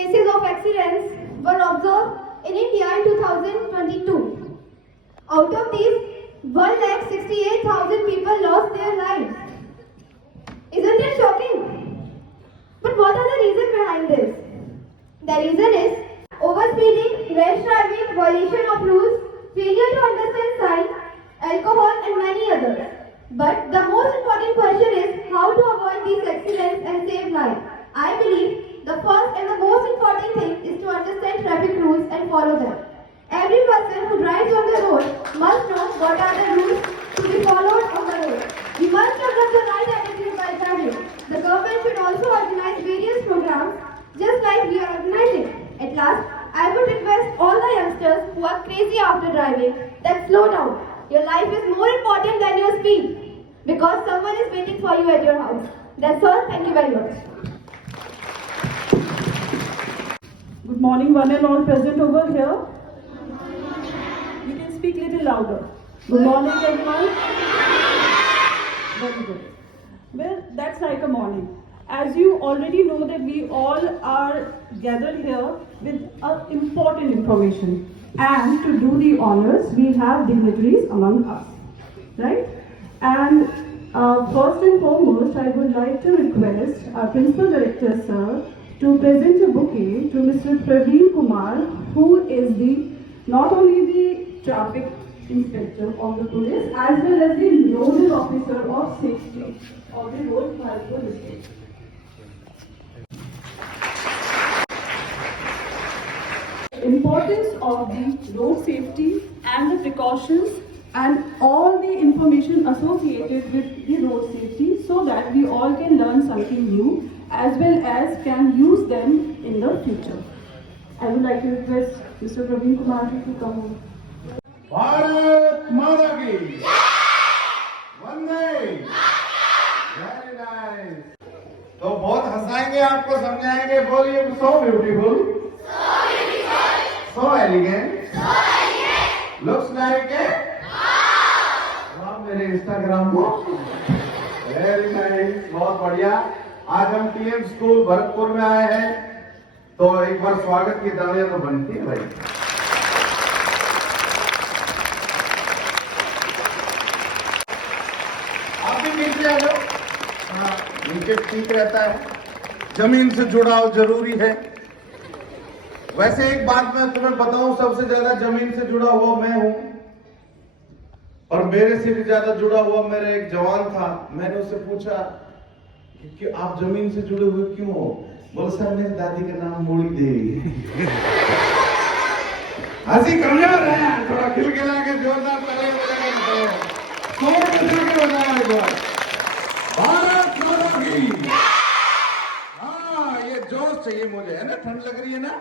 cases of accidents were observed in India in 2022. Out of these, 1,68,000 people lost their lives. Isn't it shocking? But what are the reasons behind this? The reason is overspeeding, rash driving, violation of rules, failure to understand signs, alcohol and many others. But the most important question is how to avoid these accidents and save lives. I believe the first and the most important thing is to understand traffic rules and follow them. Every person who drives on the road must know what are the rules to be followed on the road. We must develop the right attitude while driving. The government should also organize various programs just like we are organizing. At last, I would request all the youngsters who are crazy after driving that slow down. Your life is more important than your speed because someone is waiting for you at your house. That's all. Thank you very much. Good morning, one and all present over here. You can speak a little louder. Good morning, everyone. Very good. Well, that's like a morning. As you already know that we all are gathered here with important information. And to do the honors, we have dignitaries among us. Right? And first and foremost, I would like to request our Principal Director, sir, to present a bouquet to Mr. Praveen Kumar, who is not only the traffic inspector of the police as well as the nodal officer of safety of the road Bharatpur district. Importance of the road safety and the precautions and all the information associated with the road safety so that we all can learn something new as well as can use them in the future. I would like to request Mr. Praveen Kumar to come. Bharat माता की वंदे very nice. तो बहुत हंसाएंगे आपको, समझाएंगे। बोलिए so beautiful, so elegant, looks like a वाह मेरे Instagram को। वेरी नाइस, बहुत बढ़िया। आज हम टीएम स्कूल भरतपुर में आए हैं, तो एक बार स्वागत की तालियां तो बनती है भाई। आप भी नीचे आ जाओ। हाँ, नीचे ठीक रहता है, जमीन से जुड़ाव जरूरी है। वैसे एक बात मैं तुम्हें बताऊं, सबसे ज्यादा जमीन से जुड़ा हुआ मैं हूं, और मेरे से भी ज्यादा जुड़ा हुआ मेरा एक जवान था। मैंने उससे पूछा कि आप जमीन से जुड़े हुए क्यों हो? बोले सर मेरी दादी का नाम मोड़ी देवी। हंसी कमजोर है, थोड़ा खिलखिला के जोरदार ताली बजाएंगे। भारत माता की। हाँ, ये जोश चाहिए मुझे, है ना? ठंड लग रही है ना?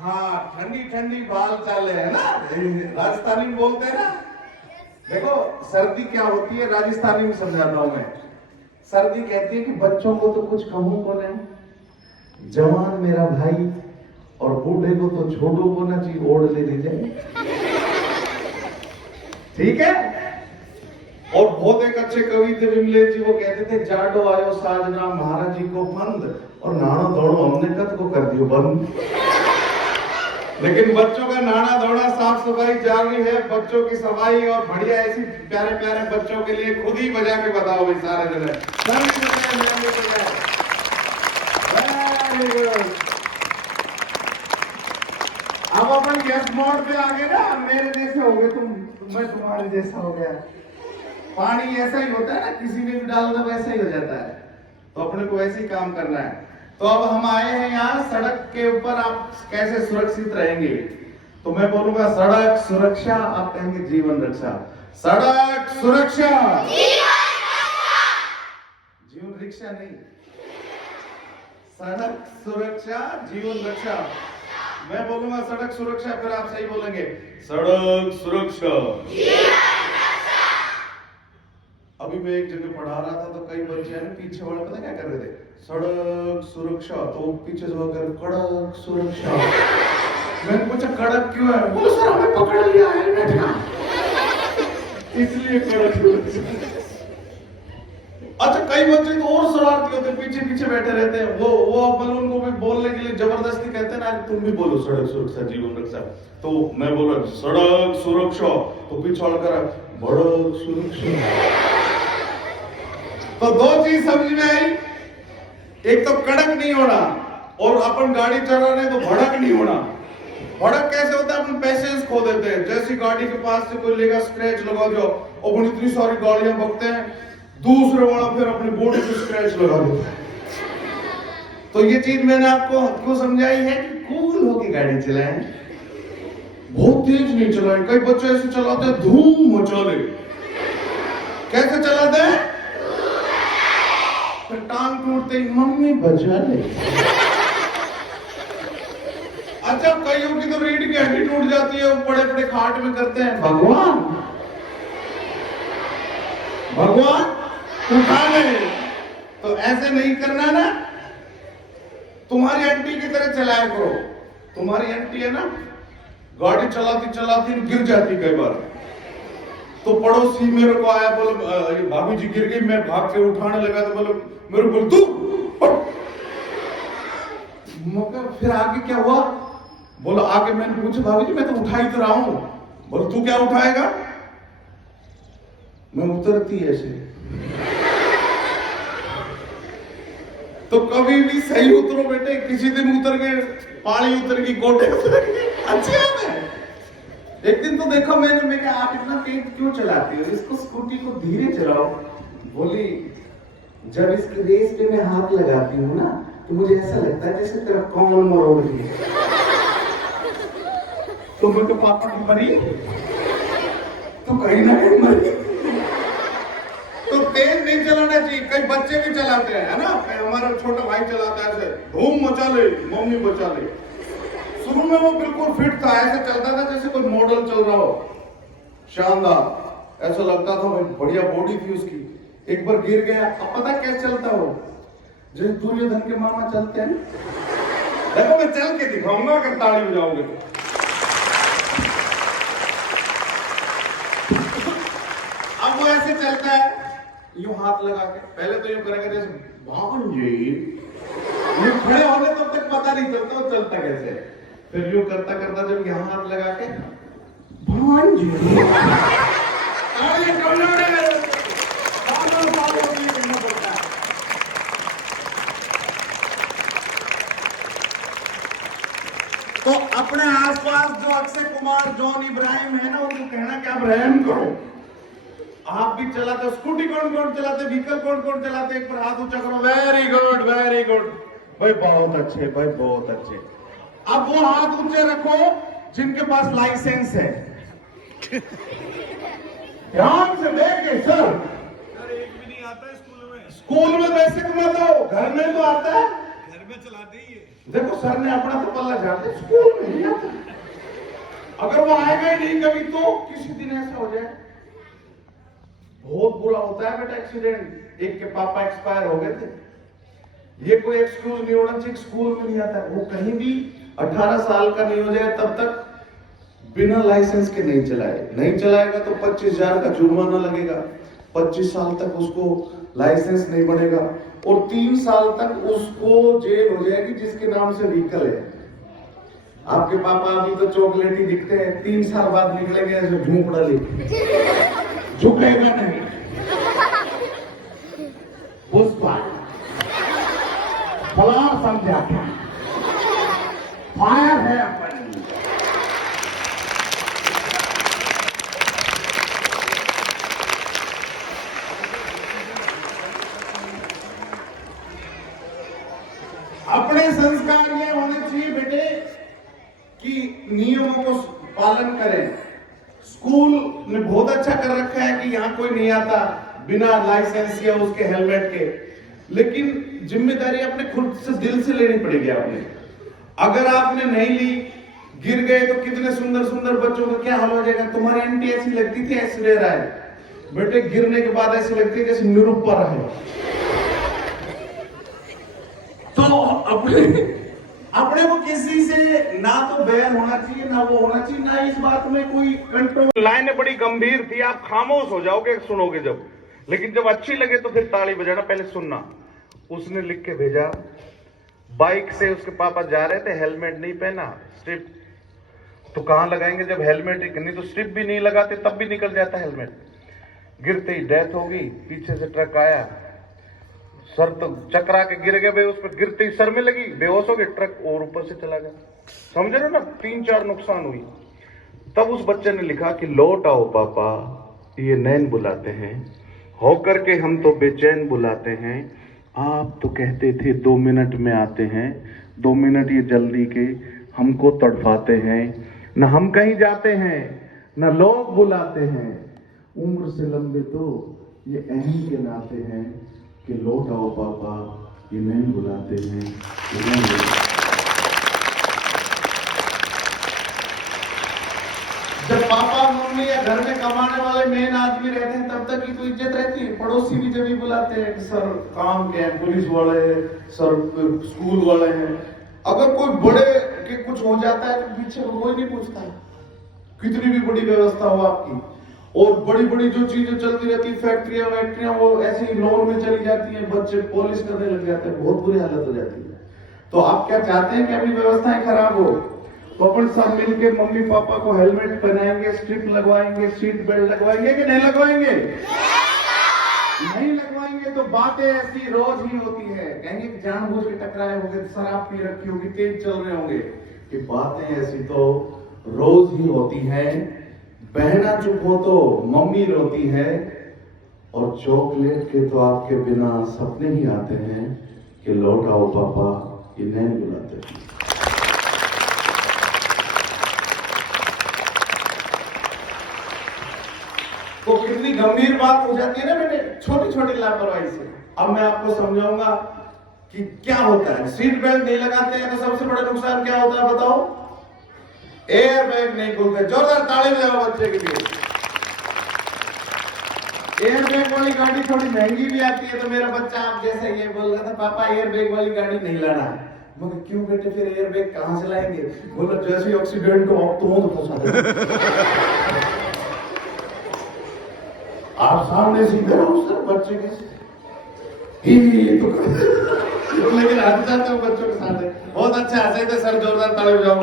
हाँ, ठंडी ठंडी बाल चाले, है ना? राजस्थानी में बोलते हैं ना। देखो सर्दी क्या होती है राजस्थानी में समझाता हूं मैं। सर्दी कहती है कि बच्चों को तो कुछ कहूं को नहीं, जवान मेरा भाई, और बूढ़े को तो छोड़ो को ना चाहिए, ओढ़ ले जाए। ठीक है। और बहुत एक अच्छे कवि थे विमले जी, वो कहते थे जाडो आयो साजना महाराज जी को बंद, और नाणो दौड़ो हमने कद को कर दियो बंद। लेकिन बच्चों का नाना दौड़ा साफ सफाई जारी है, बच्चों की सफाई और बढ़िया ऐसी प्यारे प्यारे बच्चों के लिए खुद ही बजा के बताओ भाई सारे जने। अब अपन यस मोड पे आ गए ना, मेरे जैसे हो गए तुम, मैं तुम्हारे जैसा हो गया। पानी ऐसा ही होता है ना, किसी ने भी डाल दो वैसा ही हो जाता है, तो अपने को वैसे ही काम करना है। तो अब हम आए हैं यहाँ सड़क के ऊपर, आप कैसे सुरक्षित रहेंगे। तो मैं बोलूंगा सड़क सुरक्षा, आप कहेंगे जीवन रक्षा। सड़क सुरक्षा, जीवन रक्षा नहीं, सड़क सुरक्षा जीवन रक्षा। मैं बोलूंगा सड़क सुरक्षा, फिर आप सही बोलेंगे सड़क सुरक्षा। अभी मैं एक जगह पढ़ा रहा था, तो कई बच्चे हैं पीछे वाले पता क्या कर रहे थे, सड़क सुरक्षा, तो पीछे से होकर कड़क सुरक्षा। मैंने पूछा कड़क क्यों है? बोलो सर हमें पकड़ लिया हेलमेट का, इसलिए कड़क सुरक्षा। अच्छा, कई बच्चे तो और शरारती होते हैं, पीछे पीछे बैठे रहते हैं। वो अपन उनको भी बोलने के लिए जबरदस्ती कहते हैं ना, तुम भी बोलो सड़क सुरक्षा जीवन रक्षा। तो मैं बोल रहा सड़क सुरक्षा, तो पिछड़ कर बड़क सुरक्षा। तो दो चीज समझ में आई, एक तो कड़क नहीं होना, और अपन गाड़ी चला रहे तो भड़क नहीं होना। भड़क कैसे होता है, अपन पैसेंस खो देते हैं। जैसी गाड़ी के पास से कोई लेगा, स्क्रैच लगा दो, और इतनी सारी गाड़ियां भगते हैं, दूसरे वाला फिर अपनी बॉडी पे स्क्रैच लगा देता है। तो ये चीज मैंने आपको क्यों समझाई है कि कूल होके गाड़ी चलाएं, बहुत तेज नहीं चलाएं। कई बच्चे ऐसे चलाते हैं धूम मचा ले। कैसे चलाते हैं, फिर टांग टूटते ही मम्मी बचा ले। अच्छा, कईयों की तो रीढ़ की हड्डी टूट जाती है, वो बड़े बड़े खाट में करते हैं भगवान भगवान उठा ले। तो ऐसे नहीं करना ना, तुम्हारी आंटी की तरह चलाया करो। तुम्हारी आंटी है ना, गाड़ी चलाती चलाती गिर जाती कई बार, तो पड़ोसी मेरे को आया, बोले भाभी जी गिर गई। मैं भाग के उठाने लगा तो बोले मेरे को तू, फिर आगे क्या हुआ, बोला आगे मैंने पूछा भाभी जी मैं तो उठा ही तो रहा हूं। बोले तू क्या उठाएगा, मैं उतरती ऐसे। तो कभी भी सही उतरो बेटे, किसी दिन उतर गए, पानी उतर गई, गोटे उतर गए, अच्छी बात है। एक दिन तो देखो मैंने कहा आप इतना तेज क्यों चलाती हो, इसको स्कूटी को धीरे चलाओ। बोली जब इसकी रेस पे मैं हाथ लगाती हूँ ना, तो मुझे ऐसा लगता है जैसे तेरा कौन मरोड़ गई। तो मैं तो पापा की मरी, तो कहीं ना कहीं मरी। तो तेज नहीं चलाना चाहिए। कई बच्चे भी चलाते हैं, है ना, हमारा छोटा भाई चलाता है ऐसे धूम मचा ले, मम्मी बचा ले। शुरू में वो बिल्कुल फिट था, ऐसे चलता था जैसे कोई मॉडल चल रहा हो, शानदार ऐसा लगता था भाई, बढ़िया बॉडी थी उसकी। एक बार गिर गया, अब पता कैसे चलता हो, जैसे दुर्योधन के मामा चलते हैं। देखो मैं चल के दिखाऊंगा, अगर ताली बजाओगे तो। अब वो ऐसे चलता है, यूं हाथ लगा के, पहले तो यूं करेगा जैसे भांजे, ये खड़े होने तब तक पता नहीं चलता वो चलता कैसे। फिर यूं करता करता जब यहाँ हाथ लगा के भांजे, तो अपने आसपास जो अक्षय कुमार, जॉन इब्राहिम है ना, उनको कहना कि आप रहम करो। आप भी चलाते, स्कूटी कौन कौन चलाते, व्हीकल कौन कौन चलाते, एक पर हाथ ऊंचा करो, वेरी गुड वेरी गुड भाई, बहुत अच्छे भाई, बहुत अच्छे। अब वो हाथ ऊंचे रखो जिनके पास लाइसेंस है, ध्यान से देखे सर। एक भी नहीं आता है स्कूल में वैसे घुमा दो, घर में तो आता है, घर में चलाते ही है। देखो सर ने अपना तो पल्ला झाड़ते, स्कूल में नहीं आता। अगर वो आएगा ही नहीं कभी, तो किसी दिन ऐसा हो जाए, बहुत बुरा होता है बेटा एक्सीडेंट। एक के पापा एक्सपायर हो गए थे, ये कोई एक्सक्यूज नहीं होना चाहिए, स्कूल में नहीं आता। वो कहीं भी 18 साल का नहीं हो जाए तब तक बिना लाइसेंस के नहीं चलाए। नहीं चलाएगा तो 25,000 का जुर्माना लगेगा, 25 साल तक उसको लाइसेंस नहीं बनेगा, और 3 साल तक उसको जेल हो जाएगी जिसके नाम से व्हीकल है। आपके पापा अभी तो चॉकलेटी दिखते हैं, 3 साल बाद निकलेंगे ऐसे झूंपड़ा लेके, झुकेगा नहीं। पुष्पा फला समझा था, फायर है अपन। अपने संस्कार ये होने चाहिए बेटे कि नियमों को पालन करें। स्कूल ने बहुत अच्छा कर रखा है कि यहाँ कोई नहीं आता बिना लाइसेंस या उसके हेलमेट के, लेकिन जिम्मेदारी अपने खुद से दिल से लेनी पड़ेगी आपने। अगर आपने नहीं ली, गिर गए तो कितने सुंदर सुंदर बच्चों का क्या हाल हो जाएगा। तुम्हारी आंटी ऐसी लगती थी, ऐसी रह रहा है बेटे, गिरने के बाद ऐसी लगती है जैसे निरुपा है। तो अपने को किसी से ना तो बैर होना चाहिए, ना वो होना चाहिए, ना इस बात में कोई कंट्रोल। लाइनें बड़ी गंभीर थी, आप खामोश हो जाओगे सुनोगे जब। लेकिन जब अच्छी लगे तो फिर ताली बजाना, पहले सुनना। उसने लिख के भेजा, बाइक से उसके पापा जा रहे थे, हेलमेट नहीं पहना, स्ट्रिप तो कहां लगाएंगे जब हेलमेट ही नहीं, तो स्ट्रिप भी नहीं लगाते तब भी निकल जाता हेलमेट। गिरते ही डेथ हो गई। पीछे से ट्रक आया, सर तो चकरा के गिर गए भाई, उस पर गिरते ही सर में लगी, बेहोश हो गए, ट्रक और ऊपर से चला गया। समझ रहे हो ना, 3-4 नुकसान हुई। तब उस बच्चे ने लिखा कि लौट आओ पापा, ये नैन बुलाते हैं, होकर के हम तो बेचैन बुलाते हैं, आप तो कहते थे 2 मिनट में आते हैं, 2 मिनट ये जल्दी के हमको तड़फाते हैं, न हम कहीं जाते हैं न लोग बुलाते हैं, उम्र से लंबे तो ये अहम के नाते हैं कि लौट आओ पापा, ये नैन बुलाते हैं, ये नैन बुलाते हैं। जब पापा मम्मी या घर में कमाने वाले मेन आदमी रहते हैं तब तक की तो इज्जत रहती है। पड़ोसी भी जब भी बुलाते हैं कि सर काम के हैं, पुलिस वाले हैं, सर स्कूल वाले हैं। अगर कोई बड़े के कुछ हो जाता है तो पीछे कोई नहीं पूछता है, कितनी भी बड़ी व्यवस्था हो आपकी। और बड़ी बड़ी जो चीजें चलती रहती, फैक्ट्रियां वैक्ट्रियां, वो ऐसे ही लोन में चली जाती हैं, बच्चे पॉलिश करने लग जाते हैं, बहुत बुरी हालत हो जाती है। तो आप क्या चाहते हैं कि अपनी व्यवस्थाएं खराब हो? तो अपन सब मिलके मम्मी पापा को हेलमेट पहनाएंगे, स्ट्रिप लगवाएंगे, सीट बेल्ट लगवाएंगे कि नहीं लगवाएंगे? नहीं लगवाएंगे तो बातें ऐसी रोज ही होती है, कहेंगे कि जानबूझ के टकराए होंगे, शराब पी रखी होगी, तेज चल रहे होंगे, कि बातें ऐसी तो रोज ही होती हैं। बहना चुप हो तो मम्मी रोती है, और चॉकलेट के तो आपके बिना सपने ही आते हैं कि लौट आओ पापा, ये नैन बुलाते हैं। तो कितनी गंभीर बात हो जाती है ना बेटे, छोटी छोटी लापरवाही से। अब मैं आपको समझाऊंगा कि क्या होता है। सीट बेल्ट नहीं लगाते हैं तो सबसे बड़ा नुकसान क्या होता है बताओ? एयर बैग नहीं खुलते। जोरदार ताली बजाओ बच्चे के लिए। एयर बैग वाली गाड़ी थोड़ी महंगी भी आती है, तो मेरा बच्चा आप जैसे ये बोल रहा था, पापा एयर बैग वाली गाड़ी नहीं लाना। मगर क्यों बेटे, फिर एयर बैग कहां से लाएंगे? बोला जैसे एक्सीडेंट हो आप तो फंसा दो। आप सामने सीधे रहो सर, बच्चे कैसे ही तो लेकिन हंस जाते हो बच्चों के साथ। बहुत अच्छा हंसे थे सर, जोरदार ताली बजाओ।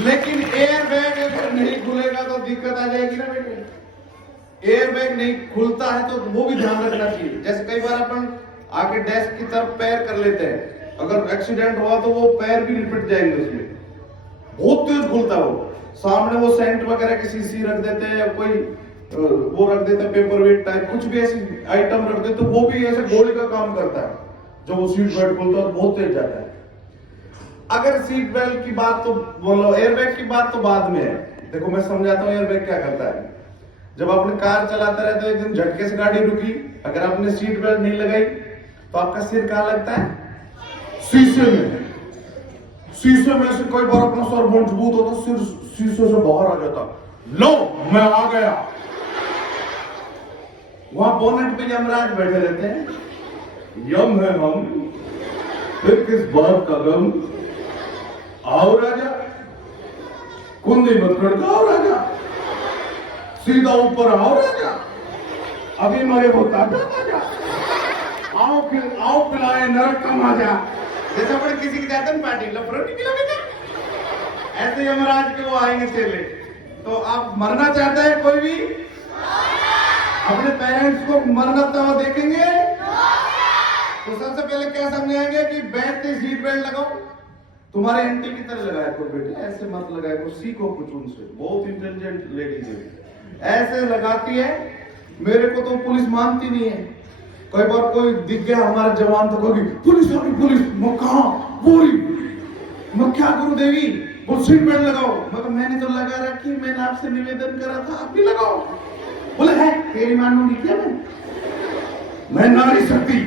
लेकिन एयर बैग अगर नहीं खुलेगा तो दिक्कत आ जाएगी ना बेटे। एयर बैग नहीं खुलता है तो वो भी ध्यान रखना चाहिए। जैसे कई बार अपन आके डेस्क की तरफ पैर कर लेते हैं, अगर एक्सीडेंट हुआ तो वो पैर भी लिपट जाएंगे उसमें, बहुत तेज खुलता है वो। सामने वो सेंट वगैरह की शीशी रख देते हैं, या कोई वो रख देते हैं पेपर वेट टाइप, कुछ भी ऐसी आइटम रख देते, तो वो भी ऐसे गोली का काम करता है। जब वो सीट बेल्ट खुलता है बहुत तेज जाता है। अगर सीट बेल्ट की बात तो बोलो, एयरबैग की बात तो बाद में है। देखो मैं समझाता हूँ एयरबैग क्या करता है। जब आपने कार चलाते रहते हो, एक दिन झटके से गाड़ी रुकी, अगर आपने सीट बेल्ट नहीं लगाई तो आपका सिर कहां लगता है? शीशे में। शीशे में से कई बार अपना सर मजबूत होता, सिर शीशे से बाहर आ जाता। लो मैं आ गया। वहां बोनेट पे यमराज बैठे रहते हैं, यम है हम, फिर किस बात का गम, आओ राजा, कुंदी मत खड़काओ राजा, सीधा ऊपर आओ राजा, अभी मरे वो ताजा राजा, आओ पिलाए नरक का माजा। जैसे अपने किसी की जाते हैं पार्टी, लो फ्रूटी पिला बेटा, ऐसे यमराज के वो आएंगे चेले। तो आप मरना चाहते हैं कोई भी? अपने पेरेंट्स को मरना हुआ देखेंगे तो सबसे पहले क्या समझाएंगे कि बैठते सीट बेल्ट लगाओ। तुम्हारे आंटी की तरह लगाया करो बेटे, ऐसे मत लगाया करो, सीखो कुछ उनसे, बहुत इंटेलिजेंट लेडीज है, ऐसे लगाती है। मेरे को तो पुलिस मानती नहीं है। कई बार कोई दिख गया हमारे जवान तो कहोगी पुलिस आ गई, पुलिस। मैं कहां पूरी, मैं क्या करूं देवी, वो सीट बेल्ट लगाओ। मगर मैंने तो लगा रखी, मैंने आपसे निवेदन करा था, आप भी लगाओ। बोले है तेरी मानूंगी क्या मैं नारी शक्ति।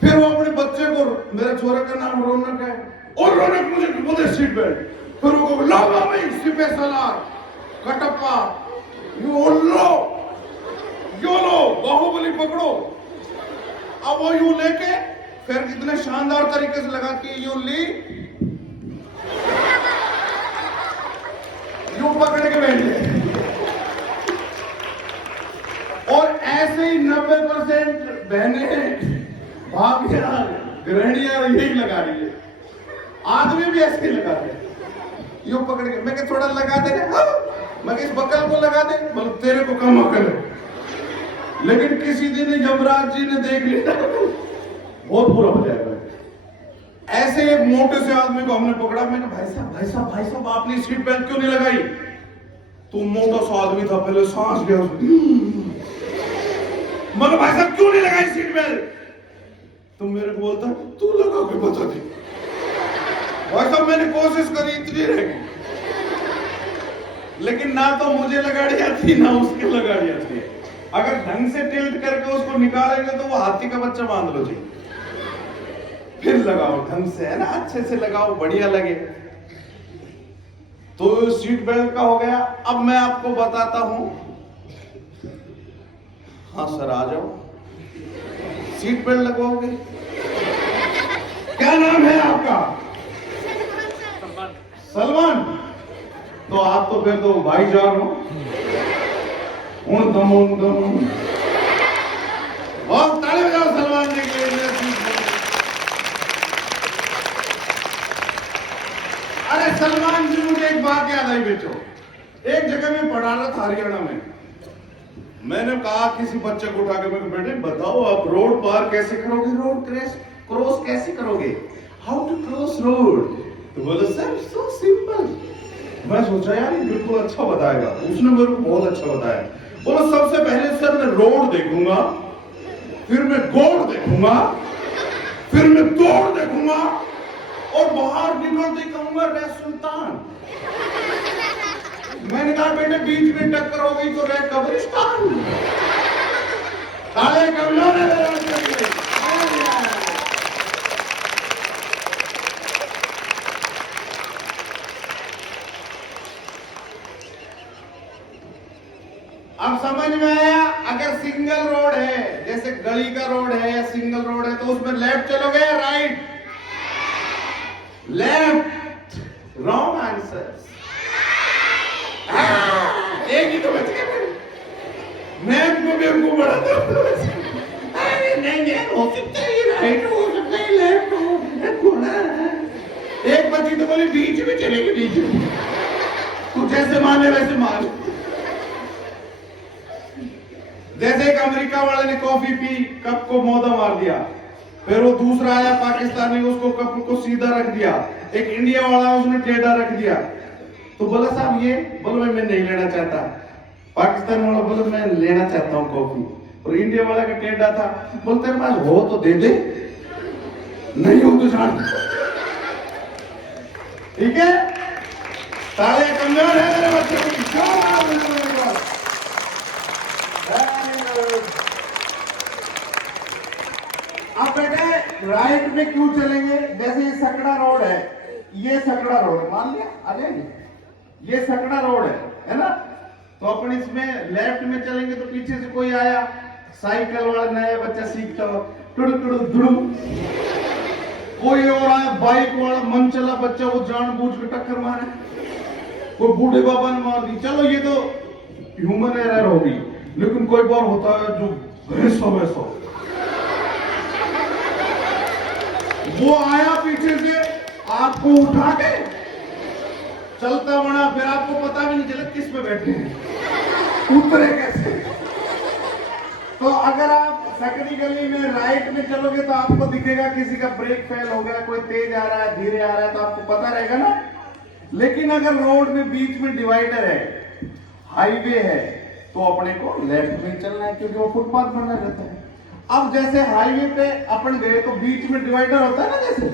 फिर वो अपने बच्चे को, मेरे छोरे का नाम रौनक है, और रौनक मुझे बोले सीट बेल्ट। फिर वो लाओ भाई सिपे सलार कटप्पा, यो लो बाहुबली पकड़ो। अब वो यूं लेके फिर कितने शानदार तरीके से लगाती है, यूं ली, यूं पकड़ के बैठ बहनें, भाभियां, गृहणियां यही लगा रही है। आदमी भी ऐसे ही लगा रहे हैं। यूं पकड़ के मैं थोड़ा लगा दे रहे, मैं इस बकल को लगा दे, मतलब तेरे को कम अकल है। लेकिन किसी दिन यमराज जी ने देख लिया बहुत बुरा हो जाएगा। ऐसे एक मोटे से आदमी को हमने पकड़ा, मैंने भाई साहब आपने सीट बेल्ट क्यों नहीं लगाई? तू मोटा सा आदमी था, पहले सांस लिया मगर भाई साहब क्यों नहीं लगाई सीट बेल्ट? तुम मेरे को बोलता तू लगा के बता दे। भाई साहब मैंने कोशिश करी, इतनी रह गई, लेकिन ना तो मुझे लगाड़ी आती ना उसके लगाड़ी आती है। अगर ढंग से टिल्ट करके उसको निकालेंगे तो वो हाथी का बच्चा बांध लो जी, फिर लगाओ ढंग से, है ना, अच्छे से लगाओ, बढ़िया लगे। तो सीट बेल्ट का हो गया। अब मैं आपको बताता हूं। हाँ सर आ जाओ। सीट बेल्ट लगवाओगे? क्या नाम है आपका? सलमान। तो आप तो फिर तो भाईजान हो। बहुत ताली बजाओ सलमान जी के लिए। अरे सलमान जी, मुझे एक बात याद आई बेटो। एक जगह में पढ़ा रहा था हरियाणा में। मैंने कहा किसी बच्चे को उठा के, मैं बेटे बताओ आप रोड पार कैसे करोगे, रोड क्रॉस कैसे करोगे, हाउ टू क्रॉस रोड? तो बोले सर सो सिंपल। मैं सोचा यार ये बिल्कुल अच्छा बताएगा। उसने मेरे को बहुत अच्छा बताया। बोलो सबसे पहले सर मैं रोड देखूंगा, फिर मैं गोड़ देखूंगा, फिर मैं दौड़ देखूंगा और बाहर निकलते कहूंगा रे सुल्तान। मैंने कहा बेटे बीच में टक्कर हो गई तो रे कब्रिस्तान। ताले कब्रियों ने अब समझ में आया? अगर सिंगल रोड है, जैसे गली का रोड है या सिंगल रोड है, तो उसमें लेफ्ट चलोगे या राइट? लेफ्ट। Wrong answer. एक ही तो बच गया। मैं आपको बेवकूफ बनाता हूं। अरे नहीं हो सकता है राइट हो सकता है लेफ्ट हो। एक बच्ची तो बोली बीच में चलेगी, बीच में। तू जैसे माने वैसे मान। जैसे एक अमेरिका वाले ने कॉफी पी, कप को मौदा मार दिया, फिर वो दूसरा आया पाकिस्तानी, उसको कप को सीधा रख दिया। एक इंडिया वाला उसने टेढ़ा रख दिया। तो बोला साहब ये, बोलो मैं नहीं लेना चाहता। पाकिस्तान वाला बोला मैं लेना चाहता हूँ कॉफी, और इंडिया वाला का टेढ़ा था। बोलते तेरे पास हो तो दे दे, नहीं हो तो जान। ठीक है, ताले कमजोर है मेरे बच्चों की। अब बेटे राइट में क्यों चलेंगे? जैसे ये सकड़ा रोड है, ये सकड़ा रोड है, मान लिया आ जाएंगे, ये सकड़ा रोड है ना? तो अपन इसमें लेफ्ट में चलेंगे तो पीछे से कोई आया, साइकिल वाला नया बच्चा सीखता हो, टुड़ टुड़ धुड़ू। कोई और आया बाइक वाला मन चला बच्चा, वो जानबूझ के टक्कर मारे, कोई बूढ़े बाबा ने मार दी। चलो ये तो ह्यूमन एरर होगी, लेकिन कोई बार होता है जो भैंसो वैसो, वो आया पीछे से आपको उठा के चलता बना, फिर आपको पता भी नहीं चला किस पे बैठे हैं, उतरे कैसे। तो अगर आप सकरी गली में राइट में चलोगे तो आपको दिखेगा किसी का ब्रेक फेल हो गया, कोई तेज आ रहा है, धीरे आ रहा है, तो आपको पता रहेगा ना। लेकिन अगर रोड में बीच में डिवाइडर है, हाईवे है, तो अपने को लेफ्ट में चलना है, क्योंकि वो फुटपाथ बना रहता है। अब जैसे हाईवे पे अपन गए तो बीच में डिवाइडर होता है ना, जैसे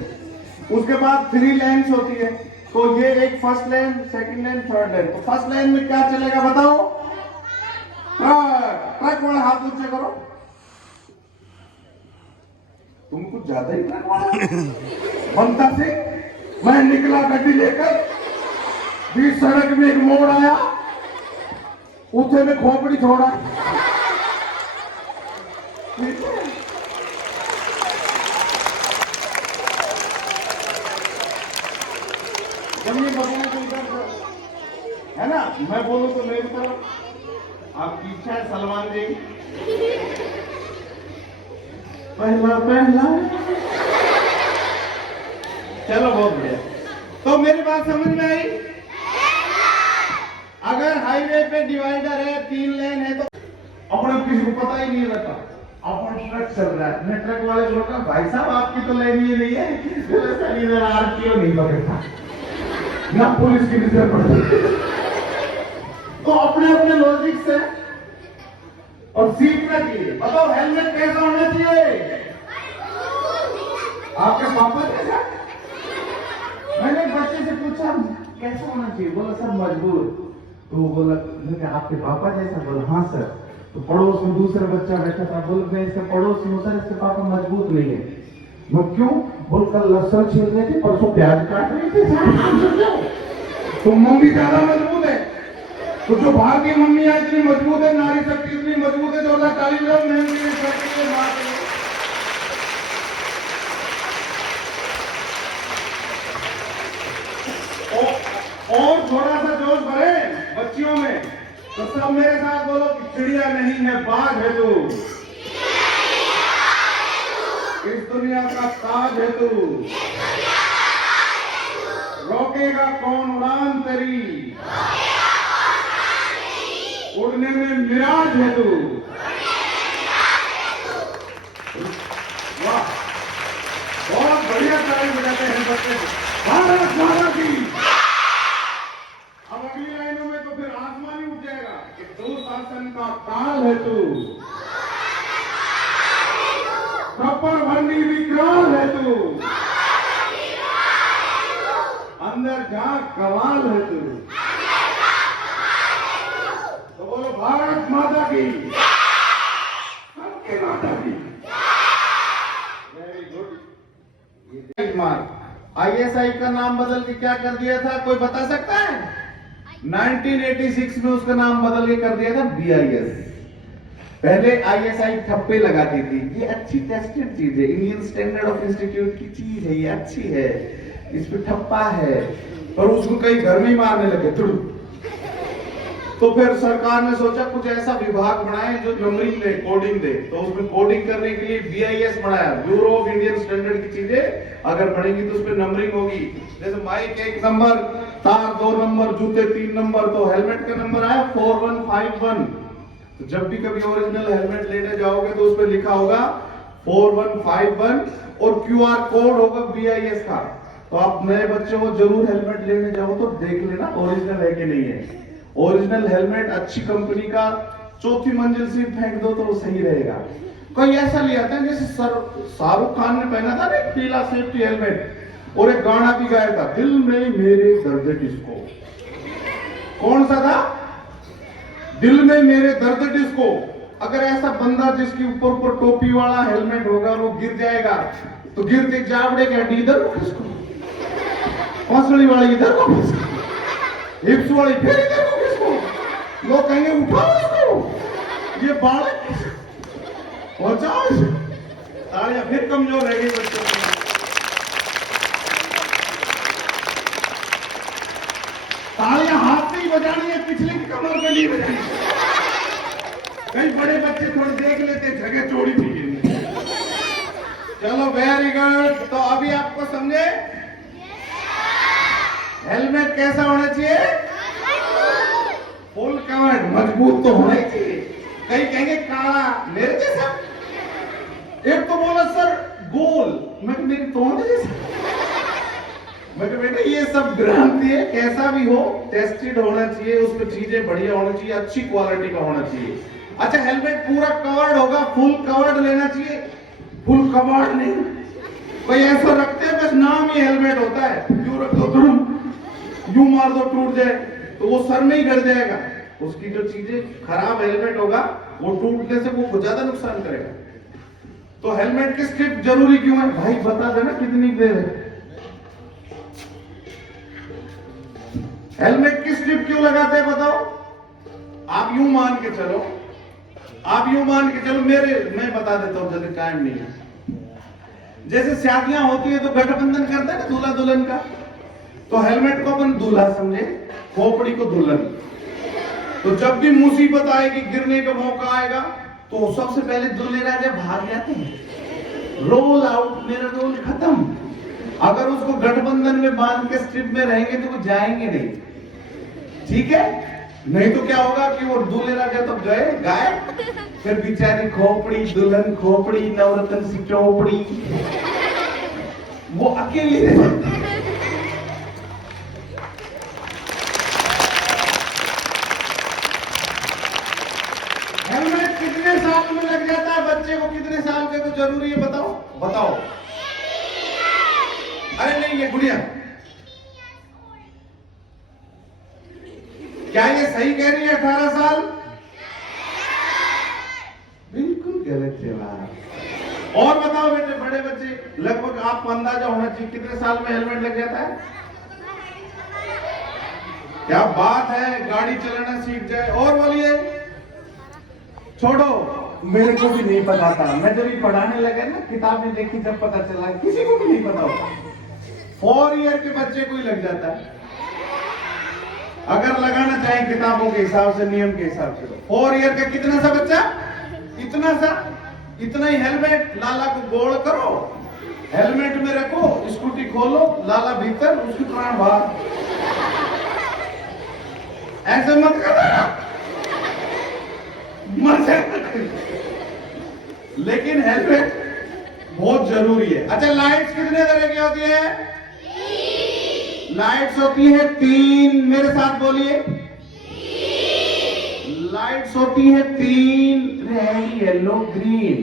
उसके बाद 3 लेन्स होती है, तो ये एक फर्स्ट लेन, सेकंड लेन, थर्ड लेन। तो फर्स्ट लेन में क्या चलेगा बताओ? ट्रक वाला हाथ ऊंचे करो। तुम कुछ ज्यादा ही ट्रक वाला बनता से। मैं निकला गड्डी लेकर, बीच सड़क में एक मोड़ आया, उसे में खोपड़ी छोड़ा। है ना, मैं बोलूं तो मेरी तरफ, आप पीछे है सलमान जी, पहला पहला। चलो बहुत बढ़िया। तो मेरी बात समझ में आई? अगर हाईवे पे डिवाइडर है, 3 लेन है, तो अपने किसी को पता ही नहीं रहता, अपन ट्रक चल रहा है, मैं ट्रक वाले को बोलता भाई साहब आपकी तो लेन ही नहीं है, इधर आरटीओ नहीं पकड़ता ना पुलिस की नजर पड़ती। तो अपने अपने लॉजिक से और सीखना चाहिए। बताओ हेलमेट कैसा होना चाहिए? आपके पापा जैसा? मैंने एक बच्चे से पूछा कैसा होना चाहिए, बोला सर मजबूत। तो बोला आपके पापा जैसा? बोला हाँ सर। तो पड़ोस में दूसरा बच्चा बैठा था, बोल मैं इसके पड़ोस में सर, इसके पापा मजबूत नहीं है। वो क्यों? बोल कल लहसुन छील रहे थे, परसों प्याज काट रहे थे। तो मम्मी ज्यादा मजबूत है। तो जो भारतीय मम्मी है इतनी मजबूत है, नारी शक्ति इतनी मजबूत है, जो अल्लाह ताली और थोड़ा सा जोश भरे बच्चियों में, तो सब मेरे साथ बोलो कि चिड़िया नहीं है बाघ है तू, इस दुनिया का ताज है तू, रोकेगा कौन उड़ान तेरी, उड़ने में मिराज है तू। वाह, बहुत बढ़िया ताली बजाते हैं बच्चे। भारत माता की। अब अगली लाइनों में तो फिर आसमान ही उठ जाएगा कि दो शासन का काल है तू, कपर भरनी विकराल है तू, अंदर जा कमाल है तू। तो बोलो भारत माता की, सबके माता की। Very good. ISI का नाम बदल के क्या कर दिया था, कोई बता सकता है? 1986 में उसका नाम बदल के कर दिया था BIS। पहले ISI ठप्पे लगाती थी। ये अच्छी टेस्टेड चीज है, इंडियन स्टैंडर्ड ऑफ इंस्टीट्यूट की चीज है, ये अच्छी है, इस पे ठप्पा है, पर उसको कई घर में ही मारने लगे थोड़ी। तो फिर सरकार ने सोचा कुछ ऐसा विभाग बनाए जो नंबरिंग दे, कोडिंग दे। तो उसमें कोडिंग करने के लिए BIS बनाया, ब्यूरो ऑफ इंडियन स्टैंडर्ड की चीजें अगर बढ़ेंगी तो उस पर नंबरिंग होगी। जैसे माइक 1 नंबर, तार 2 नंबर, जूते 3 नंबर, तो हेलमेट का नंबर आया 4151। तो जब भी कभी ओरिजिनल हेलमेट लेने जाओगे तो उस पर लिखा होगा 4151 और QR कोड होगा BIS का। तो आप नए बच्चों को जरूर हेलमेट लेने जाओ तो देख लेना ओरिजिनल है कि नहीं है। ओरिजिनल हेलमेट अच्छी कंपनी का 4थी मंजिल से फेंक दो तो सही रहेगा। कोई ऐसा ले आता है जैसे शाहरुख खान ने पहना था ना पीला सेफ्टी हेलमेट, और एक गाना भी गाया था, दिल में मेरे दर्द डिस्को। कौन सा था? दिल में मेरे दर्द डिस्को। अगर ऐसा बंदा जिसके ऊपर टोपी वाला हेलमेट होगा वो गिर जाएगा तो गिरते जावड़े का हड्डी इधर को, पसली वाली इधर को, हिप्स वाली फिर इधर को, लोग कहेंगे उठाओ इसको, ये बालक पहुंचाओ इसे। तालियां फिर कमजोर रह गई बच्चों की। तालियां हाथ से ही बजानी है, पिछले की कमर पे नहीं बजानी। कई बड़े बच्चे थोड़ी देख लेते, जगह चोरी थी। चलो वेरी गुड। तो अभी आपको समझे हेलमेट कैसा होना चाहिए? फुल कवर्ड, मजबूत तो होना ही चाहिए। कई कहेंगे काला, मेरे जैसा। एक तो बोला सर गोल, मैं मेरी तोड़ जैसा। मैं बेटा ये सब भ्रांति है, कैसा भी हो टेस्टेड होना चाहिए, उसमें चीजें बढ़िया होनी चाहिए, अच्छी क्वालिटी का होना चाहिए। अच्छा हेलमेट पूरा कवर्ड होगा, फुल कवर्ड लेना चाहिए, फुल कवर्ड नहीं। कोई ऐसा रखते हैं बस नाम ही हेलमेट होता है, यूं रख दो, यूं मार दो टूट जाए तो वो सर में ही गिर जाएगा। उसकी जो चीजें खराब हेलमेट होगा वो टूटने से वो ज्यादा नुकसान करेगा। तो हेलमेट की स्ट्रिप जरूरी क्यों है भाई, बता देना कितनी देर है। हेलमेट की स्ट्रिप क्यों लगाते हैं बताओ? आप यूं मान के चलो, मैं बता देता हूं जल्दी, टाइम नहीं है। जैसे शादियां होती है तो गठबंधन करते हैं ना दूल्हा दुल्हन का, तो हेलमेट को अपन दूल्हा समझे, खोपड़ी को दुल्हन। तो जब भी मुसीबत आएगी, गिरने का मौका आएगा, तो सबसे पहले दूल्हे राजा भाग जाते हैं। रोल आउट, मेरा रोल खत्म। अगर उसको गठबंधन में बांध के स्ट्रिप में रहेंगे तो वो जाएंगे नहीं, ठीक है? नहीं तो क्या होगा कि वो दूल्हे राजा तो गए गायब, फिर बेचारी खोपड़ी, दुल्हन खोपड़ी, नवरत्न सी चौपड़ी, वो अकेली रहे। हेलमेट कितने साल में लग जाता है बच्चे को? कितने साल के तो जरूरी है? बताओ बताओ। अरे नहीं, ये गुड़िया, क्या ये सही कह रही है 18 साल? बिल्कुल गलत जवाब। और बताओ बेटे, बड़े बच्चे, लगभग आपको अंदाजा होना चाहिए कितने साल में हेलमेट लग जाता है? क्या बात है, गाड़ी चलाना सीख जाए। और बोलिए। छोड़ो, मेरे को भी नहीं पता था, मैं जब ये पढ़ाने लगा ना, किताब में देखी जब पता चला, किसी को भी नहीं पता होता। 4 ईयर के बच्चे को ही लग जाता है, अगर लगाना चाहे किताबों के हिसाब से, नियम के हिसाब से। 4 ईयर का कितना सा बच्चा? इतना सा, इतना ही हेलमेट। लाला को गोल करो, हेलमेट में रखो, स्कूटी खोलो, लाला भीतर, उसकी प्राण बाहर। ऐसे मत करो, मर जाए। लेकिन हेलमेट बहुत जरूरी है। अच्छा, लाइट्स कितने तरह की होती है? लाइट्स होती है 3, मेरे साथ बोलिए। लाइट्स होती है 3, रेड, येलो, ग्रीन।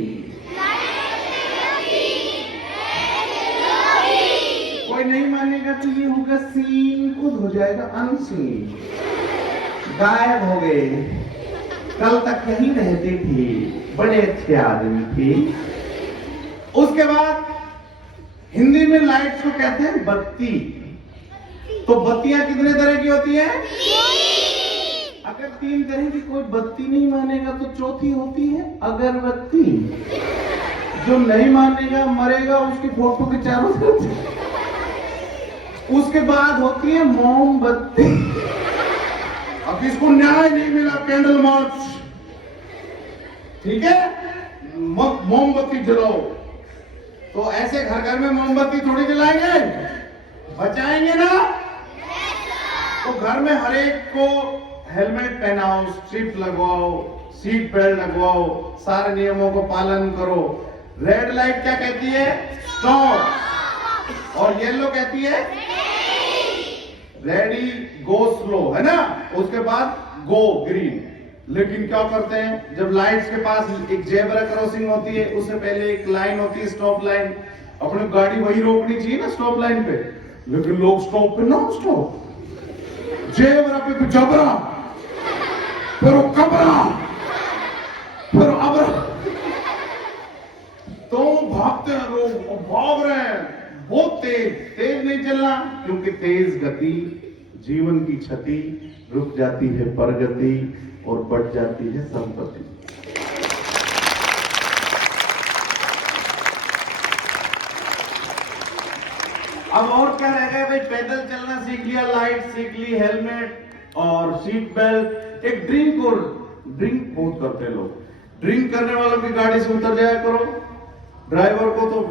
कोई नहीं मानेगा तो ये होगा सीन, खुद हो जाएगा अनसीन। गायब हो गए, कल तक यहीं रहते थे, बड़े अच्छे आदमी थे। उसके बाद हिंदी में लाइट्स को कहते हैं बत्ती। तो बत्तियां कितने तरह की होती हैं? अगर 3 तरह की कोई बत्ती नहीं मानेगा तो चौथी होती है अगरबत्ती। जो नहीं मानेगा मरेगा, उसकी फोटो के चारों तरफ। उसके बाद होती है मोमबत्ती। अब इसको न्याय नहीं मिला, कैंडल मार्च, ठीक है? मोमबत्ती जलाओ। तो ऐसे घर घर में मोमबत्ती थोड़ी जलाएंगे, बचाएंगे ना? तो घर में हर एक को हेलमेट पहनाओ, स्ट्रिप लगवाओ, सीट बेल्ट लगवाओ, सारे नियमों को पालन करो। रेड लाइट क्या कहती है? स्टॉप। और येलो कहती है रेडी, गो स्लो, है ना? उसके बाद गो, ग्रीन। लेकिन क्या करते हैं, जब लाइट्स के पास एक जेब्रा क्रॉसिंग होती है, उससे पहले एक लाइन होती है, स्टॉप लाइन। अपनी गाड़ी वही रोकनी चाहिए ना, स्टॉप लाइन पे, लेकिन लोग स्टॉप पे नॉन स्टॉप, जेब्रा पे तो जबरा, फिर वो कबरा, फिर अबरा। तो भागते हैं लोग, और भाग रहे हैं बहुत तेज। तेज नहीं चलना, क्योंकि तेज गति जीवन की क्षति, रुक जाती है प्रगति और बढ़ जाती है संपत्ति। अब और क्या रह गया भाई? पैदल चलना सीख लिया, लाइट सीख ली, हेलमेट और सीट बेल्ट। एक ड्रिंक, और ड्रिंक बहुत करते हैं लोग। ड्रिंक करने वालों की गाड़ी से उतर जाया करो, ड्राइवर को तो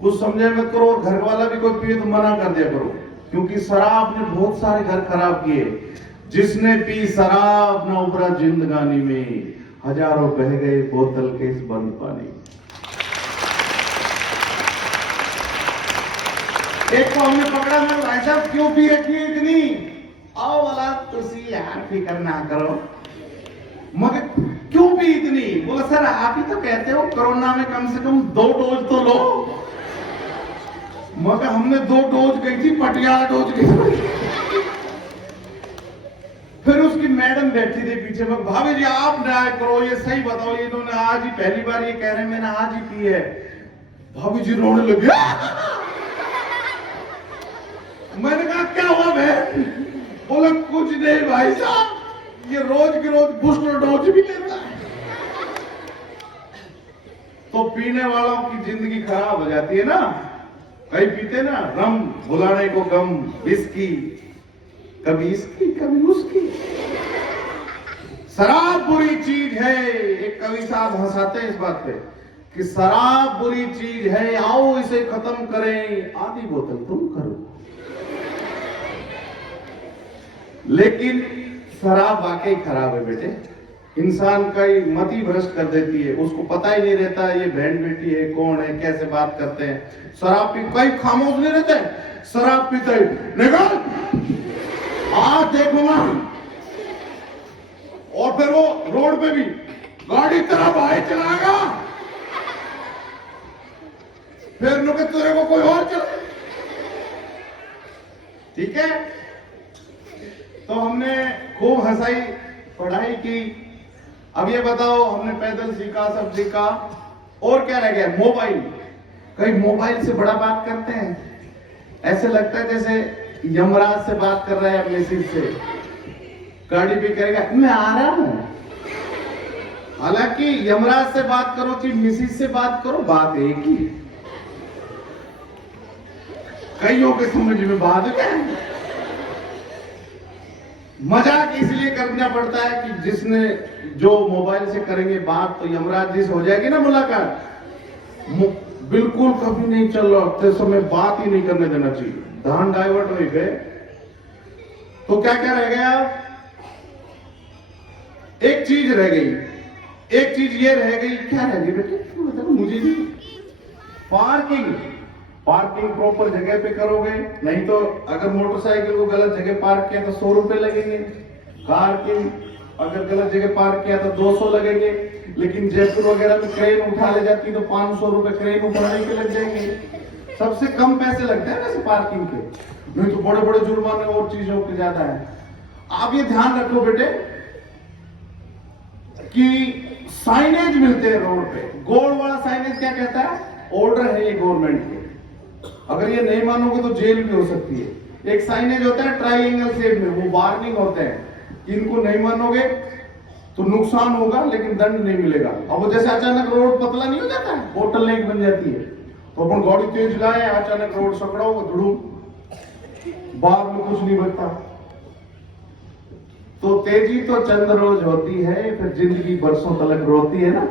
कुछ समझे मत करो, और घर वाला भी कोई पिए तो मना कर दिया करो, क्योंकि शराब ने बहुत सारे घर खराब किए। जिसने पी शराब न उबरा जिंदगानी में, हजारों बह गए बोतल के इस बंद पानी। एक को हमने पकड़ा, मैं भाई साहब क्यों पी रखी है इतनी? आओ वाला तुसी यार फिक्र ना करो। मगर क्यों पी इतनी? बोला सर आप ही तो कहते हो कोरोना में कम से कम 2 डोज तो लो। मगर हमने 2 डोज गई थी, पटियाला डोज गई। फिर उसकी मैडम बैठी थी पीछे में, भाभी जी आप न्याय करो, ये सही बताओ, ये इन्होंने आज ही पहली बार ये कह रहे हैं, मैंने आज ही पी है। भाभी जी रोने लगी। मैंने कहा क्या हुआ बहन? बोला कुछ नहीं भाई साहब, ये रोज की रोज बूस्टर डोज भी लेता है। तो पीने वालों की जिंदगी खराब हो जाती है ना। कई पीते ना रम, भुलाने को गम, विस्की, कभी इसकी कभी उसकी। शराब बुरी चीज है। एक कवि साहब हंसाते हैं इस बात पे कि शराब बुरी चीज है, आओ इसे खत्म करें, आधी बोतल तुम करो। लेकिन शराब वाकई खराब है बेटे, इंसान का ही मति भ्रष्ट कर देती है, उसको पता ही नहीं रहता ये बहन बेटी है, कौन है, कैसे बात करते हैं। शराब पी कई खामोश नहीं रहते, शराब पीते ही निकल आज देखूंगा, और फिर वो रोड पे भी गाड़ी तरह भाई चलाएगा, फिर नुके तेरे को कोई और चला। ठीक है, तो हमने खूब हंसाई, पढ़ाई की। अब ये बताओ, हमने पैदल सीखा, सब सीखा, और क्या रह गया? मोबाइल। कहीं मोबाइल से बड़ा बात करते हैं, ऐसे लगता है जैसे यमराज से बात कर रहा है अपने सिर से। गाड़ी भी करेगा मैं आ रहा हूं, हालांकि यमराज से बात करो कि मिसिस से बात करो, बात एक ही। कईयों के समझ में बात है। मजाक इसलिए करना पड़ता है कि जिसने जो मोबाइल से करेंगे बात, तो यमराज जी से हो जाएगी ना मुलाकात। बिल्कुल कभी नहीं चल रहा समय बात ही नहीं करने देना चाहिए, ध्यान डाइवर्ट हो गए। तो क्या क्या रह गया? एक चीज रह गई, एक चीज ये रह गई। क्या रह गई बेटे? मतलब मुझे नहीं। पार्किंग। पार्किंग प्रॉपर जगह पे करोगे, नहीं तो अगर मोटरसाइकिल को गलत जगह पार्क किया तो 100 रुपए लगेंगे। कार की अगर गलत जगह पार्क किया तो 200 लगेंगे। लेकिन जयपुर वगैरह में क्रेन उठा ले जाती तो 500 रुपए क्रेन उठाने के लग जाएंगे। सबसे कम पैसे लगते हैं वैसे पार्किंग के, नहीं तो बड़े बड़े जुर्माने और चीजों के ज्यादा है। आप ये ध्यान रखो बेटे कि साइनेज मिलते हैं रोड पे। गोल्ड वाला साइनेज क्या कहता है? ऑर्डर है ये गवर्नमेंट के, अगर ये नहीं मानोगे तो जेल भी हो सकती है। एक साइनेज होता है ट्राइएंगल शेप में, वो वार्निंग होते हैं, इनको नहीं मानोगे तो नुकसान होगा लेकिन दंड नहीं मिलेगा। अब वो जैसे अचानक रोड पतला नहीं हो जाता है, बोतल लेक बन जाती है, तो अपन गाड़ी तेज लाए, अचानक रोड सकड़ा होगा, धुड़ू, बाद में कुछ नहीं बचता। तो तेजी तो चंद रोज होती है, फिर जिंदगी बरसों तलक रोती है ना।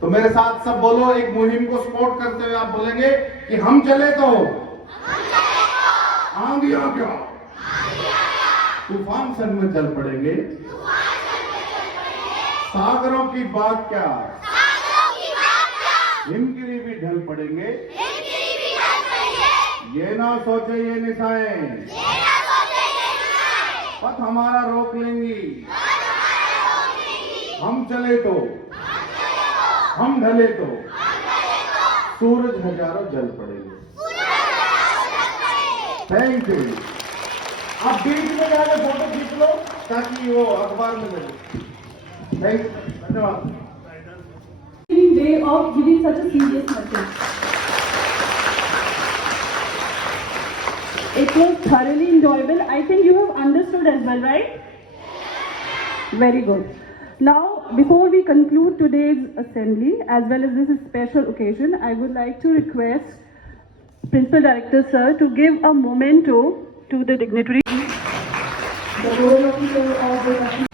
तो मेरे साथ सब बोलो, एक मुहिम को सपोर्ट करते हुए आप बोलेंगे कि हम चले तो आंधियां क्या, तूफान सन में चल पड़ेंगे, सागरों की बात क्या, हिमगिरी भी ढल पड़ेंगे, ये ना सोचे ये निशाएं पथ हमारा रोक लेंगी। हम चले तो, हम ढले तो सूरज हजारों जल पड़ेंगे। Thank you. आप बीच में जाकर फोटो खींच लो ताकि वो अखबार में लगे। थैंक यू, धन्यवाद। Way of giving such a serious message. It was thoroughly enjoyable. I think you have understood as well, right? Very good. Now, before we conclude today's assembly, as well as this special occasion, I would like to request Principal Director Sir to give a memento to the dignitaries. The role officer of the